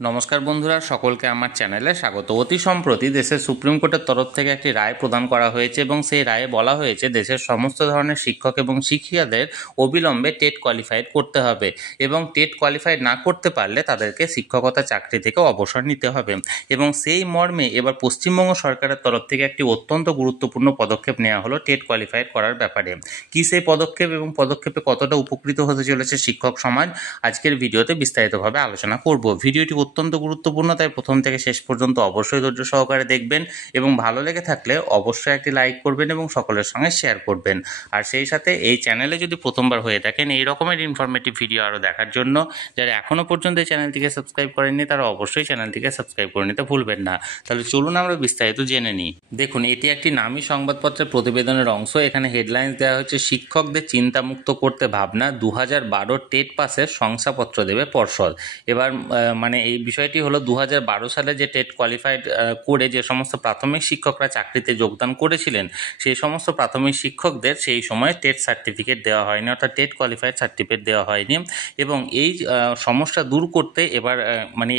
নমস্কার বন্ধুরা, সকলকে আমার চ্যানেলে স্বাগত। অতি সম্প্রতি দেশের সুপ্রিম কোর্টের তরফ থেকে একটি রায় প্রদান করা হয়েছে এবং সেই রায়ে বলা হয়েছে দেশের সমস্ত ধরনের শিক্ষক এবং শিক্ষিকাদের অবিলম্বে টেট কোয়ালিফাইড করতে হবে এবং টেট কোয়ালিফাইড না করতে পারলে তাদেরকে শিক্ষকতা চাকরি থেকে অবসর নিতে হবে। এবং সেই মর্মে এবার পশ্চিমবঙ্গ সরকারের তরফ থেকে একটি অত্যন্ত গুরুত্বপূর্ণ পদক্ষেপ নেওয়া হলো টেট কোয়ালিফাইড করার ব্যাপারে। কি সেই পদক্ষেপ এবং পদক্ষেপে কতটা উপকৃত হতে চলেছে শিক্ষক সমাজ, আজকের ভিডিওতে বিস্তারিতভাবে আলোচনা করব। ভিডিওটি অত্যন্ত গুরুত্বপূর্ণ, তাই প্রথম থেকে শেষ পর্যন্ত অবশ্যই ধৈর্য সহকারে দেখবেন এবং ভালো লেগে থাকলে অবশ্যই একটি লাইক করবেন এবং সকলের সঙ্গে শেয়ার করবেন। আর সেই সাথে এই চ্যানেলে যদি প্রথমবার হয়ে থাকেন এই রকমের ইনফরমেটিভ ভিডিও আরও দেখার জন্য যারা এখনও পর্যন্ত এই চ্যানেলটিকে সাবস্ক্রাইব করেননি তারা অবশ্যই চ্যানেলটিকে সাবস্ক্রাইব করে নিতে ভুলবেন না। তাহলে চলুন আমরা বিস্তারিত জেনে নিই। দেখুন, এটি একটি নামী সংবাদপত্রের প্রতিবেদনের অংশ। এখানে হেডলাইন্স দেওয়া হচ্ছে, শিক্ষকদের চিন্তামুক্ত করতে ভাবনা, 2012 টেট পাসের শংসাপত্র দেবে পর্ষদ। এবার এই বিষয়টি হলো 2012 সালে যে টেট কোয়ালিফাইড করে যে সমস্ত প্রাথমিক শিক্ষকরা চাকরিতে যোগদান করেছিলেন সেই সমস্ত প্রাথমিক শিক্ষকদের সেই সময় টেট সার্টিফিকেট দেওয়া হয়নি, অর্থাৎ টেট কোয়ালিফাইড সার্টিফিকেট দেওয়া হয়নি। এবং এই সমস্যা দূর করতে এবার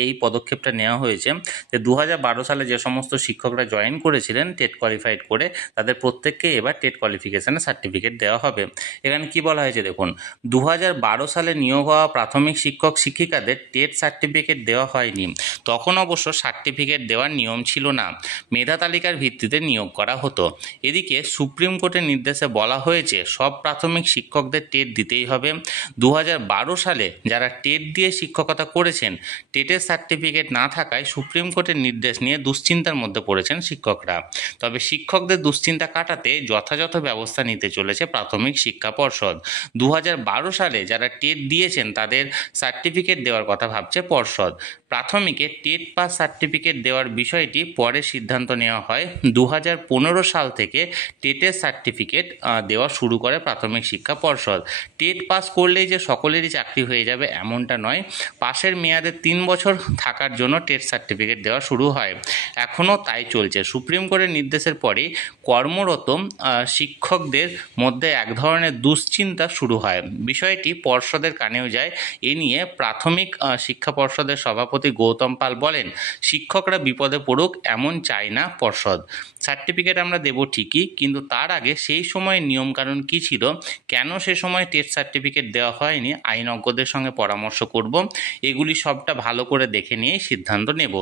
এই পদক্ষেপটা নেওয়া হয়েছে যে 2012 সালে যে সমস্ত শিক্ষকরা জয়েন করেছিলেন টেট কোয়ালিফাইড করে তাদের প্রত্যেককে এবার টেট কোয়ালিফিকেশনের সার্টিফিকেট দেওয়া হবে। এখানে কি বলা হয়েছে দেখুন, 2012 সালে নিয়োগ হওয়া প্রাথমিক শিক্ষক শিক্ষিকাদের টেট সার্টিফিকেট দেওয়া হয়নি। তখন অবশ্য সার্টিফিকেট দেওয়ার নিয়ম ছিল না, মেধা তালিকার ভিত্তিতে নিয়োগ করা হতো। এদিকে সুপ্রিম কোর্টের নির্দেশে বলা হয়েছে সব প্রাথমিক শিক্ষকদের টেট দিতেই হবে। 2012 সালে যারা টেট দিয়ে শিক্ষকতা করেছেন টেটের সার্টিফিকেট না থাকায় সুপ্রিম কোর্টের নির্দেশ নিয়ে দুশ্চিন্তার মধ্যে পড়েছেন শিক্ষকরা। তবে শিক্ষকদের দুশ্চিন্তা কাটাতে যথাযথ ব্যবস্থা নিতে চলেছে প্রাথমিক শিক্ষা পর্ষদ। 2012 সালে যারা টেট দিয়েছেন তাদের সার্টিফিকেট দেওয়ার কথা ভাবছে পর্ষদ। প্রাথমিকে টেট পাস সার্টিফিকেট দেওয়ার বিষয়টি পরে সিদ্ধান্ত নেওয়া হয়। 2015 সাল থেকে টেটের সার্টিফিকেট দেওয়া শুরু করে প্রাথমিক শিক্ষা পর্ষদ। টেট পাস করলেই যে সকলেরই চাকরি হয়ে যাবে এমনটা নয়, পাশের মেয়াদে 3 বছর থাকার জন্য টেট সার্টিফিকেট দেওয়া শুরু হয়। এখনও তাই চলছে। সুপ্রিম কোর্টের নির্দেশের পরেই কর্মরত শিক্ষকদের মধ্যে এক ধরনের দুশ্চিন্তা শুরু হয়। বিষয়টি পর্ষদের কানেও যায়। এ নিয়ে প্রাথমিক শিক্ষা পর্ষদের সভাপতি গৌতম পাল বলেন, শিক্ষকরা বিপদে পড়ুক এমন চায় না পর্ষদ। সার্টিফিকেট আমরা দেব ঠিকই, কিন্তু তার আগে সেই সময় নিয়মকানুন কী ছিল, কেন সে সময় টেট সার্টিফিকেট দেওয়া হয়নি, আইনজ্ঞদের সঙ্গে পরামর্শ করব। এগুলি সবটা ভালো করে দেখে নিয়েই সিদ্ধান্ত নেব।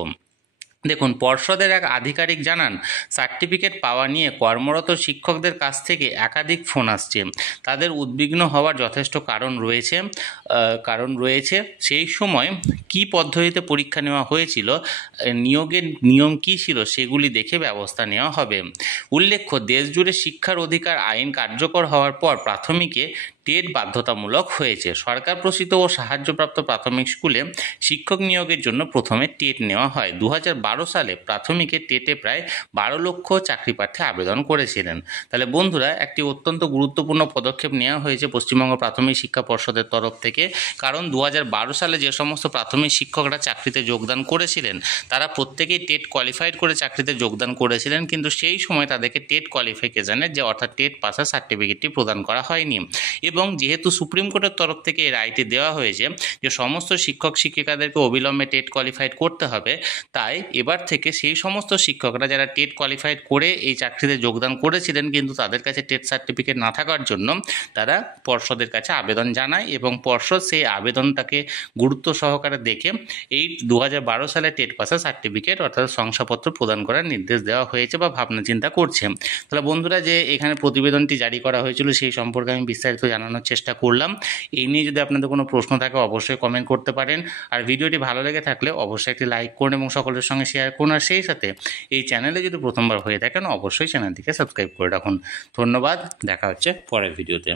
দেখুন, পর্ষদের এক আধিকারিক জানান, সার্টিফিকেট পাওয়া নিয়ে কর্মরত শিক্ষকদের কাছ থেকে একাধিক ফোন আসছে। তাদের উদ্বিগ্ন হওয়ার যথেষ্ট কারণ রয়েছে। সেই সময় কি পদ্ধতিতে পরীক্ষা নেওয়া হয়েছিল, নিয়োগের নিয়ম কী ছিল সেগুলি দেখে ব্যবস্থা নেওয়া হবে। উল্লেখ্য, দেশজুড়ে শিক্ষার অধিকার আইন কার্যকর হওয়ার পর প্রাথমিকে টেট বাধ্যতামূলক হয়েছে। সরকার প্রসূত ও সাহায্যপ্রাপ্ত প্রাথমিক স্কুলে শিক্ষক নিয়োগের জন্য প্রথমে টেট নেওয়া হয়। 2012 সালে প্রাথমিকে টেটে প্রায় 12 লক্ষ চাকরিপ্রার্থী আবেদন করেছিলেন। তাহলে বন্ধুরা, একটি অত্যন্ত গুরুত্বপূর্ণ পদক্ষেপ নেওয়া হয়েছে পশ্চিমবঙ্গ প্রাথমিক শিক্ষা পর্ষদের তরফ থেকে। কারণ 2012 সালে যে সমস্ত প্রাথমিক শিক্ষকরা চাকরিতে যোগদান করেছিলেন তারা প্রত্যেকেই টেট কোয়ালিফাইড করে চাকরিতে যোগদান করেছিলেন, কিন্তু সেই সময় তাদেরকে টেট কোয়ালিফিকেশনের যে অর্থাৎ টেট পাসের সার্টিফিকেটটি প্রদান করা হয়নি। এবং যেহেতু সুপ্রিম কোর্টের তরফ থেকে এই রায়টি দেওয়া হয়েছে যে সমস্ত শিক্ষক শিক্ষিকাদেরকে অবিলম্বে টেট কোয়ালিফাইড করতে হবে, তাই এবার থেকে সেই সমস্ত শিক্ষকরা যারা টেট কোয়ালিফাইড করে এই চাকরিতে যোগদান করেছিলেন কিন্তু তাদের কাছে টেট সার্টিফিকেট না থাকার জন্য তারা পর্ষদের কাছে আবেদন জানায় এবং পর্ষদ সেই আবেদনটাকে গুরুত্ব সহকারে দেখে এই 2012 সালে টেট পাসের সার্টিফিকেট অর্থাৎ শংসাপত্র প্রদান করার নির্দেশ দেওয়া হয়েছে বা ভাবনা চিন্তা করছে। তাহলে বন্ধুরা, যে এখানে প্রতিবেদনটি জারি করা হয়েছিল সেই সম্পর্কে আমি বিস্তারিত জানানোর চেষ্টা করলাম। এই নিয়ে যদি আপনাদের কোনো প্রশ্ন থাকে অবশ্যই কমেন্ট করতে পারেন। আর ভিডিওটি ভালো লেগে থাকলে অবশ্যই একটি লাইক করুন এবং সকলের সঙ্গে শেয়ার করুন। আর সেই সাথে এই চ্যানেলে যদি প্রথমবার হয়ে থাকেন অবশ্যই চ্যানেলটিকে সাবস্ক্রাইব করে রাখুন। ধন্যবাদ, দেখা হচ্ছে পরের ভিডিওতে।